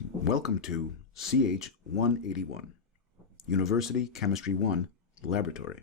Welcome to CH181, University Chemistry 1 Laboratory.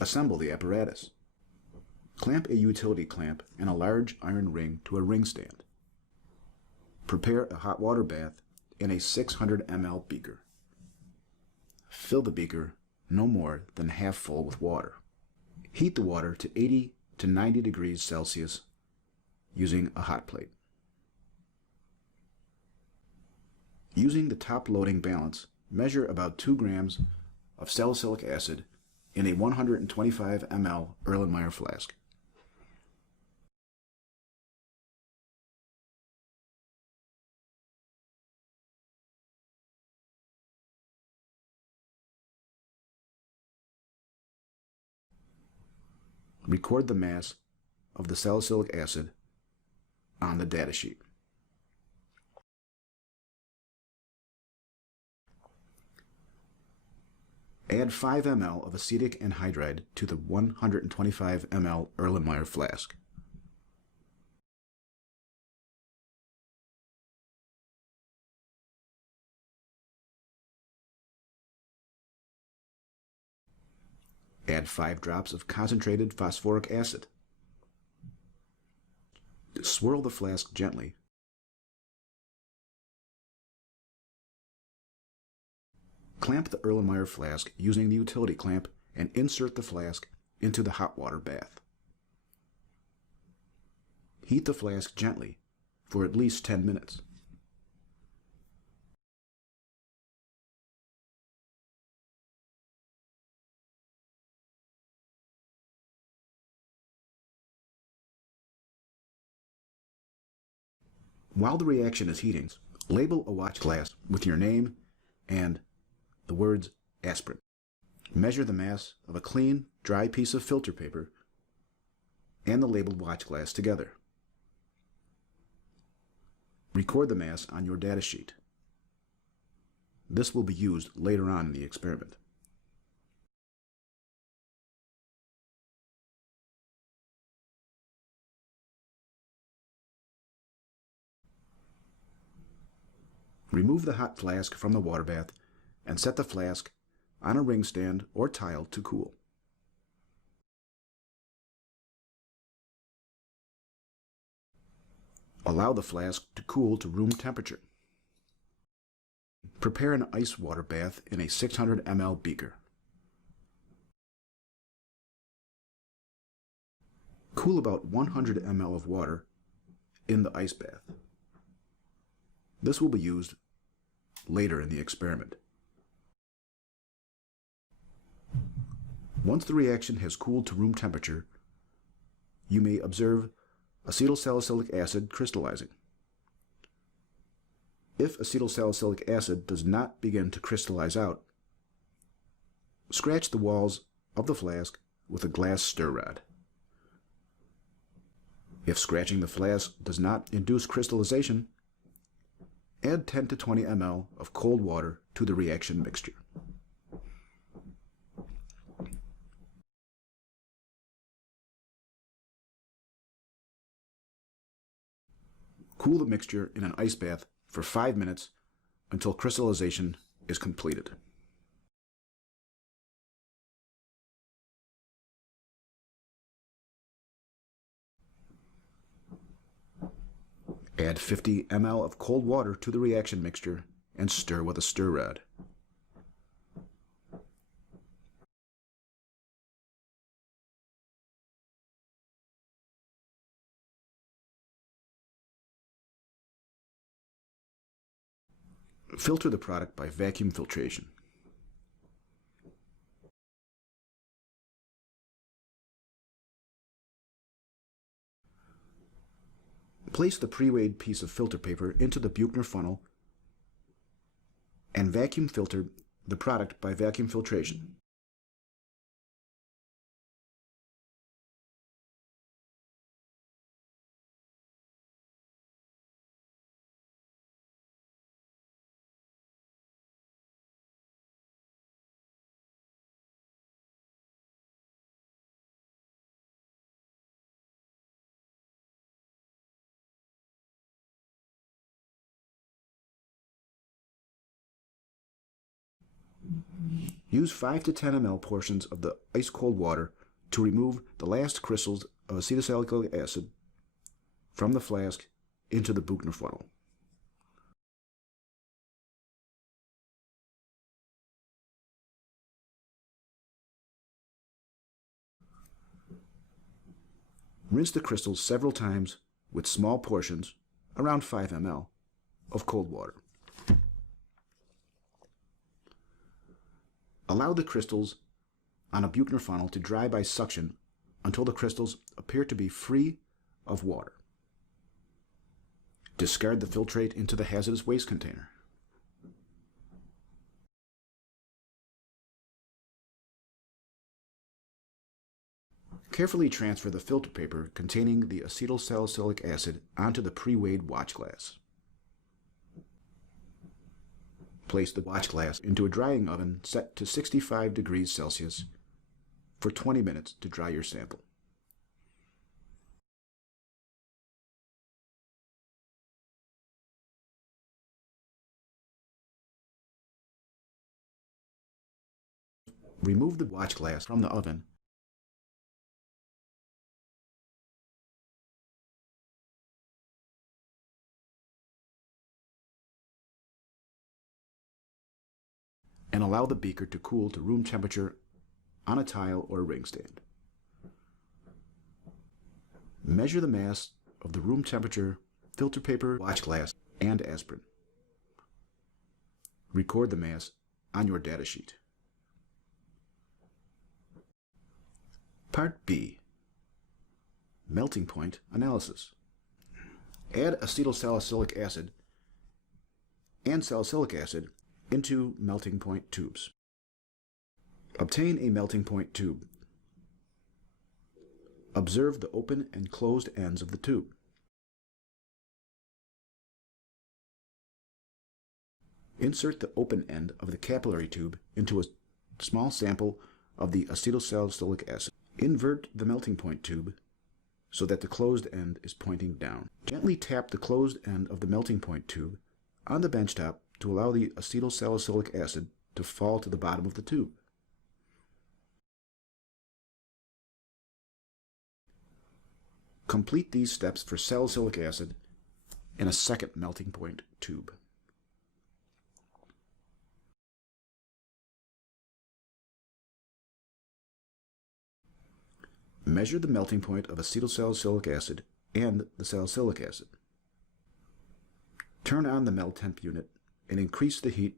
Assemble the apparatus. Clamp a utility clamp and a large iron ring to a ring stand. Prepare a hot water bath in a 600 ml beaker. Fill the beaker no more than half full with water. Heat the water to 80 to 90 degrees Celsius using a hot plate. Using the top loading balance, measure about 2 grams of salicylic acid in a 125 ml Erlenmeyer flask. Record the mass of the salicylic acid on the datasheet. Add 5 ml of acetic anhydride to the 125 ml Erlenmeyer flask. Add 5 drops of concentrated phosphoric acid. Swirl the flask gently. Clamp the Erlenmeyer flask using the utility clamp and insert the flask into the hot water bath. Heat the flask gently for at least 10 minutes. While the reaction is heating, label a watch glass with your name and the words aspirin. Measure the mass of a clean, dry piece of filter paper and the labeled watch glass together. Record the mass on your data sheet. This will be used later on in the experiment. Remove the hot flask from the water bath and set the flask on a ring stand or tile to cool. Allow the flask to cool to room temperature. Prepare an ice water bath in a 600 ml beaker. Cool about 100 ml of water in the ice bath. This will be used later in the experiment. Once the reaction has cooled to room temperature, you may observe acetylsalicylic acid crystallizing. If acetylsalicylic acid does not begin to crystallize out, scratch the walls of the flask with a glass stir rod. If scratching the flask does not induce crystallization, add 10 to 20 ml of cold water to the reaction mixture. Cool the mixture in an ice bath for 5 minutes until crystallization is completed. Add 50 ml of cold water to the reaction mixture and stir with a stir rod. Filter the product by vacuum filtration. Place the pre-weighed piece of filter paper into the Buchner funnel and vacuum filter the product by vacuum filtration. Use 5 to 10 ml portions of the ice-cold water to remove the last crystals of acetylsalicylic acid from the flask into the Buchner funnel. Rinse the crystals several times with small portions, around 5 ml, of cold water. Allow the crystals on a Buchner funnel to dry by suction until the crystals appear to be free of water. Discard the filtrate into the hazardous waste container. Carefully transfer the filter paper containing the acetyl salicylic acid onto the pre-weighed watch glass. Place the watch glass into a drying oven set to 65 degrees Celsius for 20 minutes to dry your sample. Remove the watch glass from the oven and allow the beaker to cool to room temperature on a tile or a ring stand. Measure the mass of the room temperature filter paper, watch glass, and aspirin. Record the mass on your data sheet. Part B. Melting point analysis. Add acetyl salicylic acid and salicylic acid into melting point tubes. Obtain a melting point tube. Observe the open and closed ends of the tube. Insert the open end of the capillary tube into a small sample of the acetyl salicylic acid. Invert the melting point tube so that the closed end is pointing down. Gently tap the closed end of the melting point tube on the benchtop to allow the acetyl salicylic acid to fall to the bottom of the tube. Complete these steps for salicylic acid in a second melting point tube. Measure the melting point of acetyl salicylic acid and the salicylic acid. Turn on the melt temp unit and increase the heat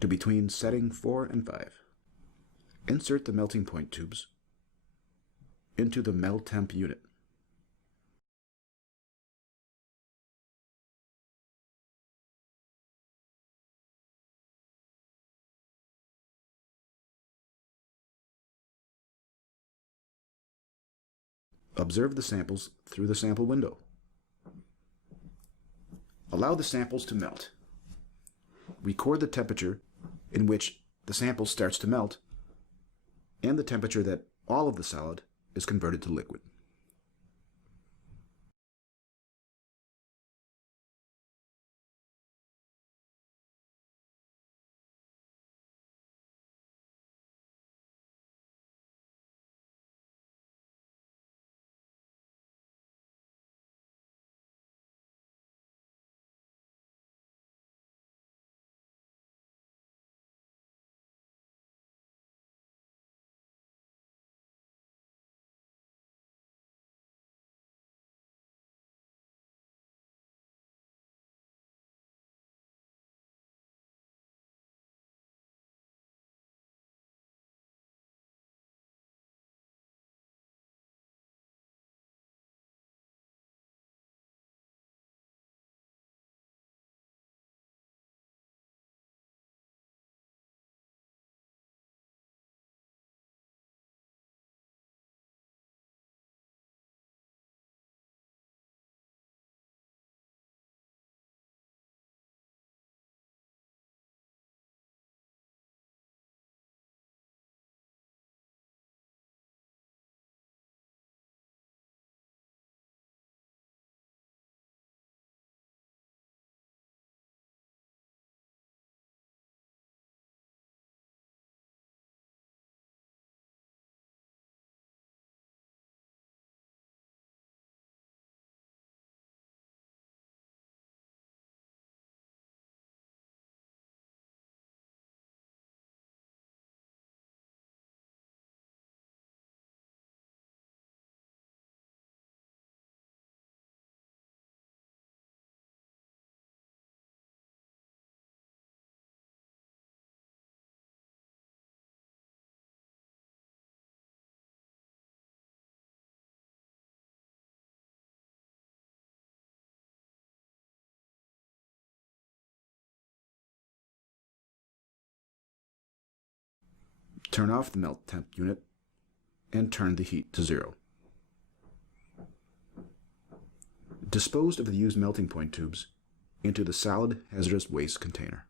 to between setting 4 and 5. Insert the melting point tubes into the melt temp unit. Observe the samples through the sample window. Allow the samples to melt. Record the temperature in which the sample starts to melt and the temperature that all of the solid is converted to liquid. Turn off the melt temp unit and turn the heat to 0. Dispose of the used melting point tubes into the solid hazardous waste container.